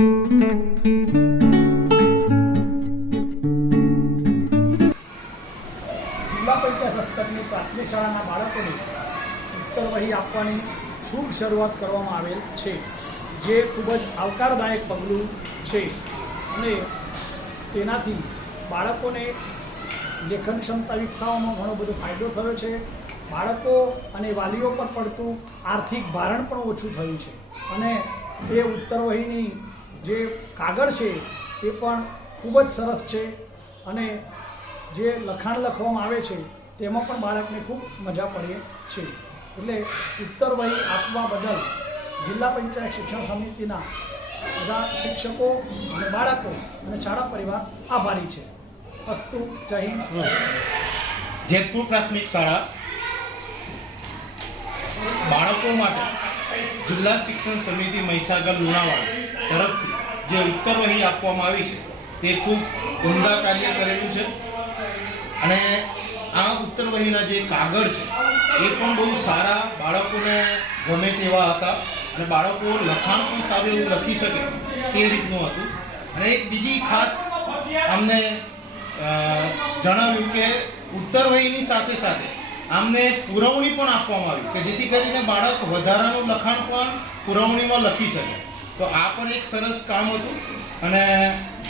જિલ્લા પંચાયત હસ્તકની પ્રાથમિક શાળાના બાળકોને ઉત્તર વહી આપવાની શુભ શરૂઆત કરવામાં આવેલ છે, જે ખૂબ જ આવકારદાયક પગલું છે અને તેનાથી બાળકોને લેખન ક્ષમતા વિકસાવવામાં ઘણો બધો ફાયદો થયો છે. બાળકો અને વાલીઓ પર પડતું આર્થિક ભારણ પણ ઓછું થયું છે અને એ ઉત્તર વહીની જે કાગળ છે એ પણ ખૂબ જ સરસ છે અને જે લખાણ લખવામાં આવે છે તેમાં પણ બાળકને ખૂબ મજા પડે છે. એટલે ઉત્તર વહી આપવા બદલ જિલ્લા પંચાયત શિક્ષણ સમિતિના બધા શિક્ષકો અને બાળકો અને શાળા પરિવાર આભારી છે. અસ્તુ, જય જેતપુર પ્રાથમિક શાળા. બાળકો માટે જિલ્લા શિક્ષણ સમિતિ મહીસાગર લુણાવાડા. તરફથી જે ઉત્તરવહી આપવામાં આવી છે, તે ખૂબ ઉમદા કાર્ય કરેલું છે. અને આ ઉત્તર વહીના જે કાગળ છે, એ પણ બહુ સારા બાળકોને ગમે તેવા હતા. અને બાળકો લખાણ પણ સારું એવું લખી શકે તે રીતનું હતું. અને એક બીજી ખાસ અમને જણાવ્યું કે ઉત્તરવહીની સાથે સાથે આમને પુરવણી પણ આપવામાં આવી કે જેથી કરીને બાળક વધારાનું લખાણ પણ પુરવણીમાં લખી શકે. તો આ પણ એક સરસ કામ હતું અને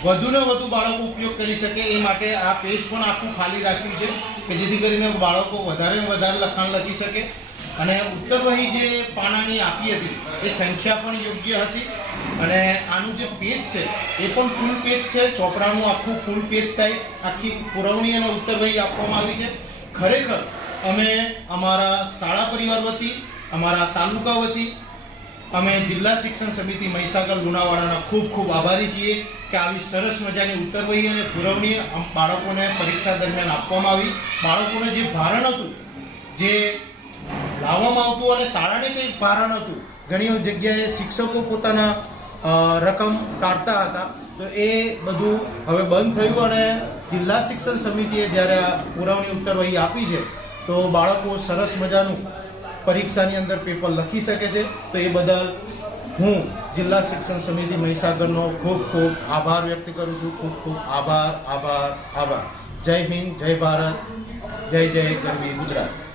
વધુને વધુ બાળકો ઉપયોગ કરી શકે એ માટે આ પેજ પણ આખું ખાલી રાખ્યું છે કે જેથી કરીને બાળકો વધારે વધારે લખાણ લખી શકે. અને ઉત્તર વહી જે પાનાની આપી હતી, એ સંખ્યા પણ યોગ્ય હતી. અને આનું જે પેજ છે, એ પણ ફૂલ પેજ છે. ચોપડાનું આખું ફૂલ પેજ ટાઈપ આખી પુરવણી અને ઉત્તર વહી આપવામાં આવી છે. ખરેખર, અમે અમારા શાળા પરિવાર વતી, અમારા તાલુકા વતી અમે જિલ્લા શિક્ષણ સમિતિ મહીસાગર લુણાવાડાના ખૂબ ખૂબ આભારી છીએ કે આવી સરસ મજાની ઉત્તરવહી અને પુરવણી બાળકોને પરીક્ષા દરમિયાન આપવામાં આવી. બાળકોને જે ભારણ હતું, જે લાવવામાં આવતું અને શાળાને કંઈક ભારણ હતું, ઘણી જગ્યાએ શિક્ષકો પોતાના રકમ કાઢતા હતા. તો એ બધું હવે બંધ થયું અને જિલ્લા શિક્ષણ સમિતિએ જ્યારે પુરવણી ઉત્તરવહી આપી છે, તો બાળકો સરસ મજાનું પરીક્ષાની અંદર પેપર લખી શકે છે. તો એ બદલ હું જિલ્લા શિક્ષણ સમિતિ મહીસાગરનો ખૂબ ખૂબ આભાર વ્યક્ત કરું છું. ખૂબ ખૂબ આભાર આભાર આભાર. જય હિન્દ, જય ભારત, જય જય ગરવી ગુજરાત.